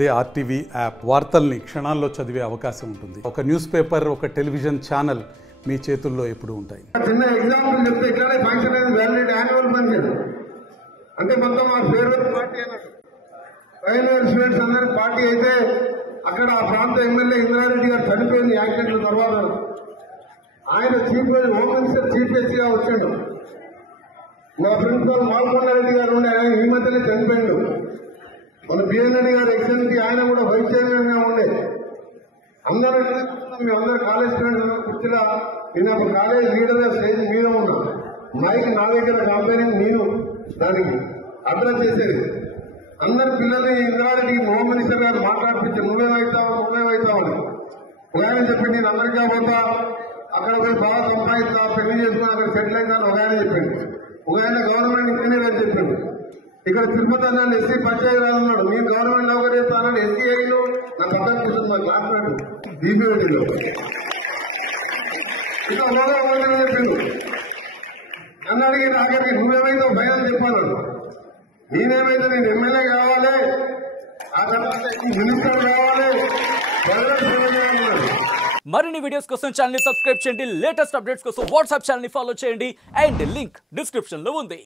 అదే RTV app వార్తల్ని క్షణాల్లో చదివే అవకాశం ఉంటుంది. ఒక న్యూస్ పేపర్, ఒక టెలివిజన్ ఛానల్ మీ చేతుల్లో ఎప్పుడూ ఉంటాయి. చిన్న ఎగ్జాంపుల్ చెప్తే ఇట్లానే ఫంక్షన్ అనేది వ్యాలిడ్ యాన్యువల్ ఫంక్షన్ అంటే మొత్తం మా ఫేవరెట్ పార్టీ అన్నట్టు ఫైనల్ స్టూడెంట్స్ అందరి పార్టీ అయితే అక్కడ ఆ ప్రాంత ఎమ్మెల్యే ఇంద్రారెడ్డి గారు చనిపోయింది యాక్సిడెంట్ల తర్వాత. ఆయన చీఫ్ హోమ్ మినిస్టర్ చీఫ్ గెస్ట్గా వచ్చాడు. మా ప్రిన్సిపల్ మాల్కొండారెడ్డి గారు ఉండే ఆయన ఈ మధ్యనే చనిపోయాడు. మన బిఎన్ రెడ్డి గారు ఎక్సలెన్సీ ఆయన కూడా వైస్ చైర్మన్ గా ఉండే. అందరూ మేమందరూ కాలేజ్ స్టూడెంట్స్ కూర్చుగా నేను ఒక కాలేజ్ లీడర్ గా స్టేజ్ మీద ఉన్నా. మైక్ నా దగ్గర కంపెనీ నేను దానికి అడ్రస్ చేసేది. అందరు పిల్లల్ని ఇంద్రారెడ్డికి హోమ్ మినిస్టర్ గారు మాట్లాడిపించి నువ్వేమవుతావు అని ఒక ఆయన చెప్పి నేను అమెరికా పోతా, అక్కడ పోయి బాగా సంపాదిస్తా, పెళ్లి చేసుకుని అక్కడ సెటిల్ అయినా ఒక ఆయన చెప్పాడు. ఒక ఆయన గవర్నమెంట్ ఇంజనీర్ అని చెప్పాడు. ఇక్కడ తిరుపతి అన్నాడు ఎస్సీ పంచాయతీ రాజు ఉన్నాడు. నేను గవర్నమెంట్ నౌకరీ చేస్తానని ఎస్సీ అయ్యి నాకు అర్థం మా క్లాస్మేట్ బీపీఓటీలో ఇక హోదా చెప్పిండు. నన్ను అడిగి నాకడికి నువ్వేమైతే భయం చెప్పాను. నేనేమైతే నేను ఎమ్మెల్యే కావాలి, ఆ తర్వాత మినిస్టర్ కావాలి, మరిన్ని వీడియోస్ కోసం ఛానల్ ని సబ్స్క్రైబ్ చేయండి. లేటెస్ట్ అప్డేట్స్ కోసం వాట్సాప్ ఛానల్ ని ఫాలో చేయండి. అండ్ లింక్ డిస్క్రిప్షన్ లో ఉంది.